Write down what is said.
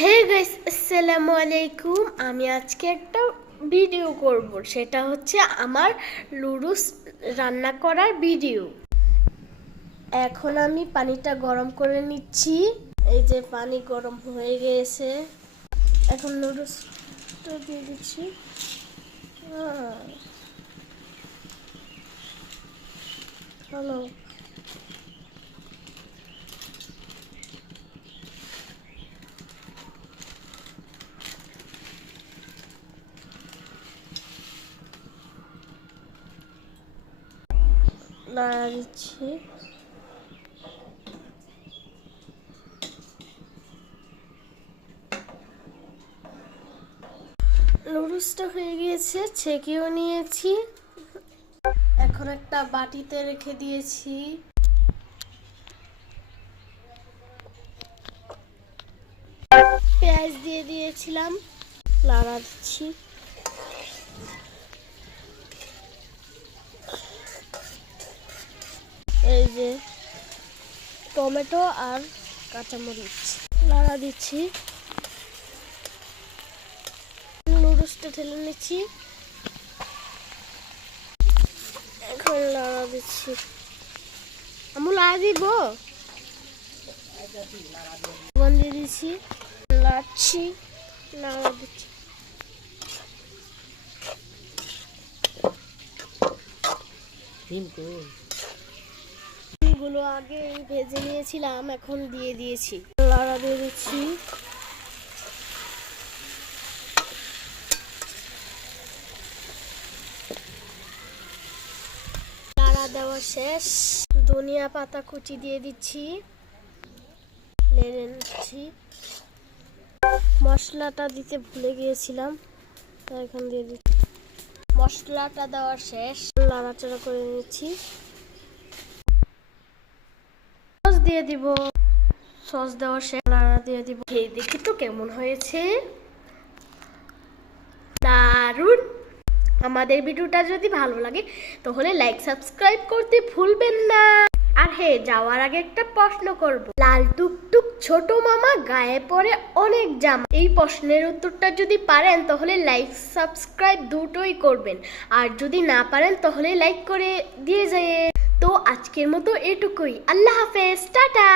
Hey guys, আসসালামু আলাইকুম। আমি আজকে একটা ভিডিও করব, সেটা হচ্ছে আমার লুডুস রান্না করার ভিডিও। এখন আমি পানিটা গরম করে নিচ্ছি। এই যে পানি গরম হয়ে গেছে, এখন লুডুসটা দিয়ে দিচ্ছি। হ্যালো, নাড়া দিচ্ছি। নুডলসটা হয়ে গিয়েছে, ছেঁকেও নিয়েছি। এখন একটা বাটিতে রেখে দিয়েছি। পেঁয়াজ দিয়ে দিয়েছিলাম, নাড়া দিচ্ছি। এই যে টমেটো আর কাঁচামরিচ নাড়া দিচ্ছি। নুডলসটা ঢেলে নিচ্ছি, এখন নাড়া দিচ্ছি। আমি নাড়া দিব, লবণ দিয়ে দিচ্ছি, নাড়ছি, নাড়া দিচ্ছি। ডিমগুলো আগে ভেজে নিয়েছিলাম, এখন দিয়ে দিয়েছি, নাড়া দিয়ে দিচ্ছি। নাড়া দেওয়া শেষ, ধনিয়া পাতা কুচি দিয়ে দিচ্ছি, নেড়ে নিচ্ছি। মশলাটা দিতে ভুলে গিয়েছিলাম, এখন দিয়ে দিচ্ছি। মশলাটা দেওয়া শেষ, নাড়াচাড়া করে নিচ্ছি। সস দিয়ে দিব, সস দেওয়া শেষ, নাড়া দিয়ে দিব। খেয়ে দেখি তো কেমন হয়েছে। দারুন। আমাদের ভিডিওটা যদি ভালো লাগে তাহলে লাইক সাবস্ক্রাইব করতে ভুলবেন না। আর হ্যাঁ, যাওয়ার আগে একটা প্রশ্ন করব, লাল টুকটুক ছোট মামা গায়ে পরে অনেক জামা, এই প্রশ্নের উত্তরটা যদি পারেন তাহলে লাইক সাবস্ক্রাইব দুটোই করবেন, আর যদি না পারেন তাহলে লাইক করে দিয়ে যায়। তো আজকের মতো এটুকুই। আল্লাহ হাফেজ, টাটা।